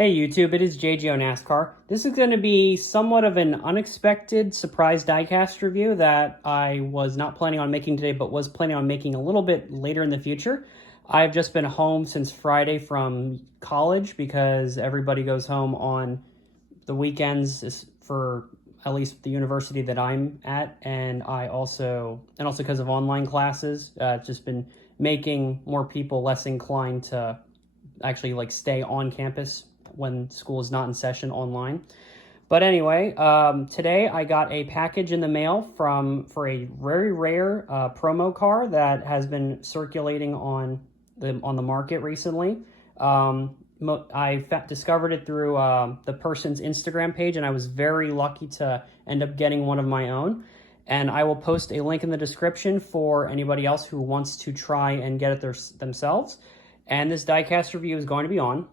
Hey YouTube, it is jgonascar. This is going to be somewhat of an unexpected surprise diecast review that I was not planning on making today, but was planning on making a little bit later in the future. I've just been home since Friday from college because everybody goes home on the weekends for at least the university that I'm at, and also because of online classes, just been making more people less inclined to actually stay on campus when school is not in session online. But anyway, today I got a package in the mail for a very rare promo car that has been circulating on the market recently. I discovered it through the person's Instagram page, and I was very lucky to end up getting one of my own. And I will post a link in the description for anybody else who wants to try and get it themselves. And this diecast review is going to be on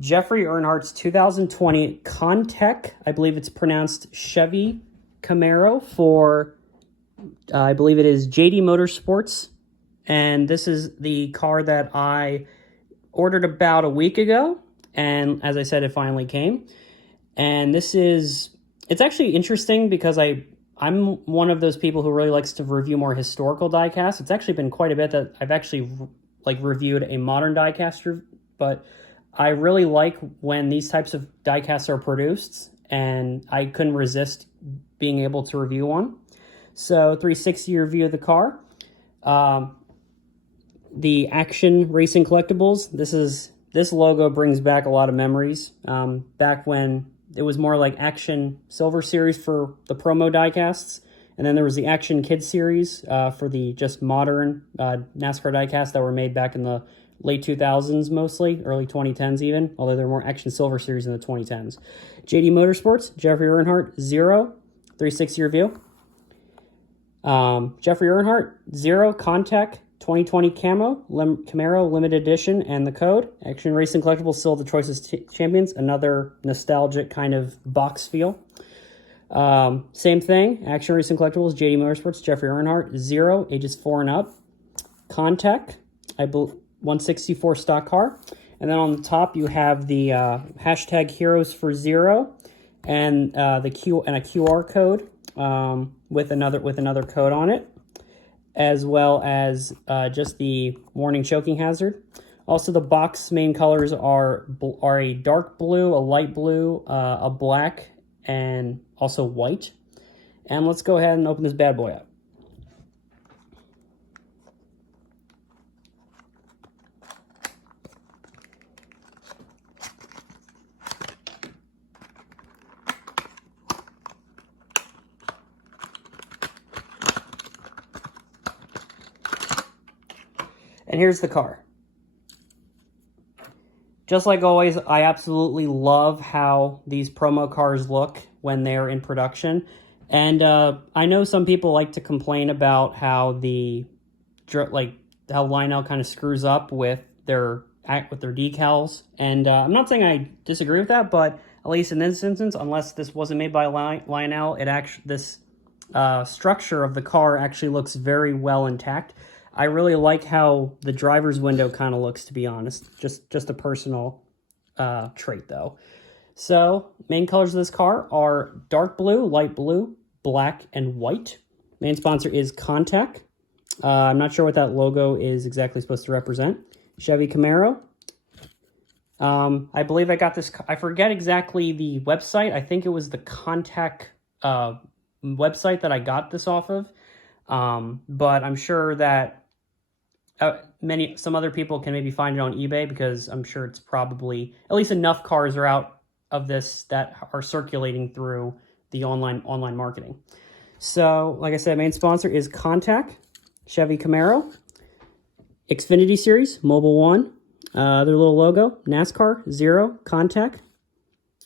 Jeffery Earnhardt's 2020 Contec, I believe it's pronounced Chevy Camaro for, I believe it is JD Motorsports. And this is the car that I ordered about a week ago. And as I said, it finally came. And it's actually interesting because I'm one of those people who really likes to review more historical diecasts. It's actually been quite a bit that I've actually reviewed a modern diecast, but I really like when these types of diecasts are produced, and I couldn't resist being able to review one. So 360 review of the car. The Action Racing Collectibles. This logo brings back a lot of memories. Back when it was more like Action Silver Series for the promo diecasts, and then there was the Action Kids Series for the just modern NASCAR diecasts that were made back in the late 2000s mostly, early 2010s even, although there were more Action Silver Series in the 2010s. JD Motorsports, Jeffery Earnhardt, 0, 360 review. Jeffery Earnhardt, 0, Contec, 2020 Camaro Limited Edition, and the code. Action Racing Collectibles, still the Choices Champions, another nostalgic kind of box feel. Same thing, Action Racing Collectibles, JD Motorsports, Jeffery Earnhardt, 0, ages 4 and up. Contec, I believe, 164 stock car. And then on the top you have the hashtag Heroes for 0 and a QR code with another code on it, as well as just the warning choking hazard. Also, the box main colors are a dark blue, a light blue, a black, and also white. And let's go ahead and open this bad boy up. And here's the car. Just like always, I absolutely love how these promo cars look when they're in production. And I know some people like to complain about how how Lionel kind of screws up with their decals. And I'm not saying I disagree with that, but at least in this instance, unless this wasn't made by Lionel, this structure of the car actually looks very well intact. I really like how the driver's window kind of looks, to be honest. Just a personal trait, though. So, main colors of this car are dark blue, light blue, black, and white. Main sponsor is Contec. I'm not sure what that logo is exactly supposed to represent. Chevy Camaro. I believe I got this. I forget exactly the website. I think it was the Contec website that I got this off of. But I'm sure that some other people can maybe find it on eBay, because I'm sure it's probably at least enough cars are out of this that are circulating through the online marketing. So, like I said, main sponsor is Contec, Chevy Camaro, Xfinity Series, Mobile One, their little logo, NASCAR, 0, Contec,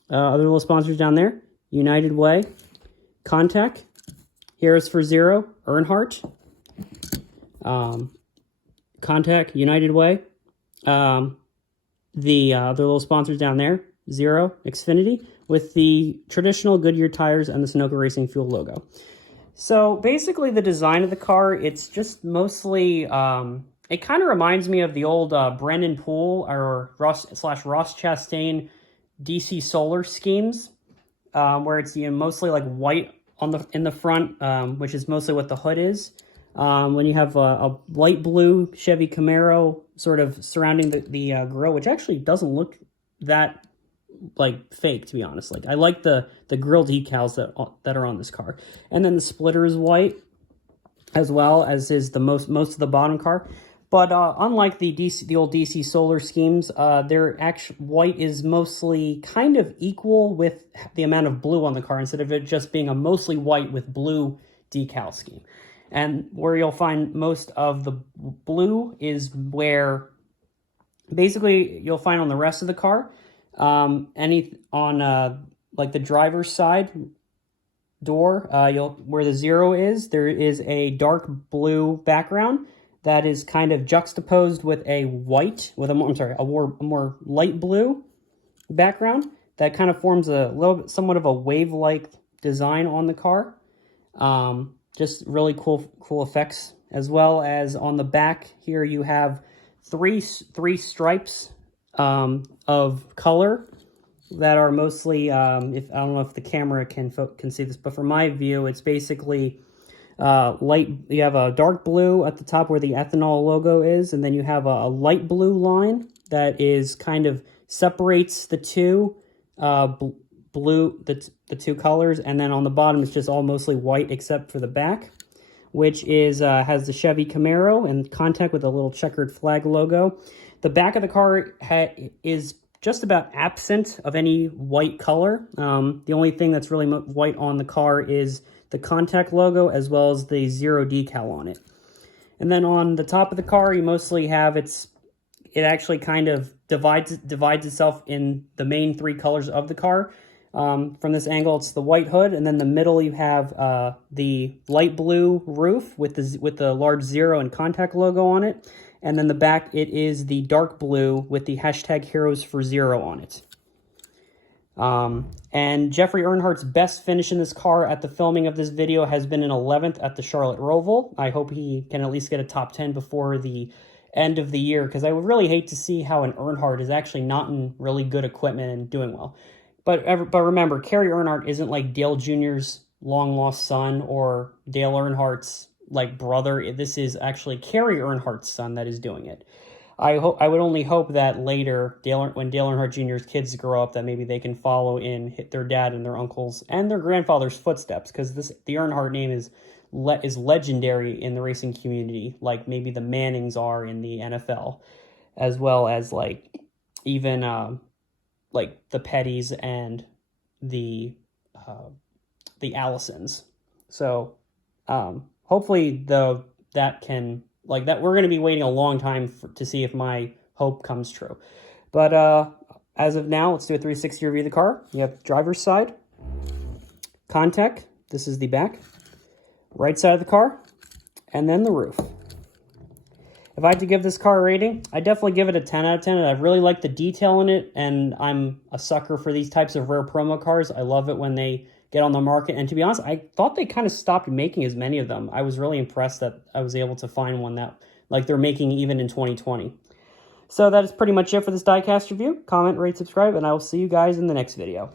other little sponsors down there, United Way, Contec, Heroes for 0, Earnhardt, Contec, United Way, the other little sponsors down there, 0, Xfinity, with the traditional Goodyear tires and the Sunoco Racing Fuel logo. So basically the design of the car, it's just mostly it kind of reminds me of the old Brendan Poole or Ross Chastain DC Solar schemes, where it's mostly like white on in the front, which is mostly what the hood is. When you have a light blue Chevy Camaro sort of surrounding the grill, which actually doesn't look that like fake, to be honest. Like, I like the grill decals that are on this car, and then the splitter is white as well, as is the most of the bottom car. But unlike the old DC Solar schemes, their actual white is mostly kind of equal with the amount of blue on the car, instead of it just being a mostly white with blue decal scheme. And where you'll find most of the blue is where basically you'll find on the rest of the car, like the driver's side door, where the 0 is, there is a dark blue background that is kind of juxtaposed with a white, a more light blue background that kind of forms a little bit, somewhat of a wave-like design on the car. Just really cool effects, as well as on the back here you have three stripes of color that are mostly, I don't know if the camera can see this, but from my view, it's basically light. You have a dark blue at the top where the ethanol logo is, and then you have a light blue line that is kind of separates the two the two colors, and then on the bottom it's just all mostly white except for the back, which is has the Chevy Camaro and Contec with a little checkered flag logo. The back of the car is just about absent of any white color. The only thing that's really white on the car is the Contec logo, as well as the 0 decal on it. And then on the top of the car, you mostly have it actually kind of divides itself in the main 3 colors of the car. From this angle, it's the white hood, and then the middle you have the light blue roof with the large 0 and Contec logo on it. And then the back, it is the dark blue with the hashtag Heroes for Zero on it. And Jeffery Earnhardt's best finish in this car at the filming of this video has been an 11th at the Charlotte Roval. I hope he can at least get a top 10 before the end of the year, because I would really hate to see how an Earnhardt is actually not in really good equipment and doing well. But remember, Kerry Earnhardt isn't like Dale Jr.'s long-lost son or Dale Earnhardt's like brother. This is actually Kerry Earnhardt's son that is doing it. I would only hope that later, when Dale Earnhardt Jr.'s kids grow up, that maybe they can follow in their dad and their uncles and their grandfather's footsteps, because the Earnhardt name is legendary in the racing community, like maybe the Mannings are in the NFL, as well as like even like the Pettys and the Allisons. So hopefully that can, like, that we're going to be waiting a long time to see if my hope comes true. But as of now, let's do a 360 review of the car. You have driver's side, Contec, this is the back, right side of the car, and then the roof. If I had to give this car a rating, I'd definitely give it a 10 out of 10. And I really like the detail in it, and I'm a sucker for these types of rare promo cars. I love it when they get on the market. And to be honest, I thought they kind of stopped making as many of them. I was really impressed that I was able to find one that like they're making even in 2020. So that is pretty much it for this diecast review. Comment, rate, subscribe, and I will see you guys in the next video.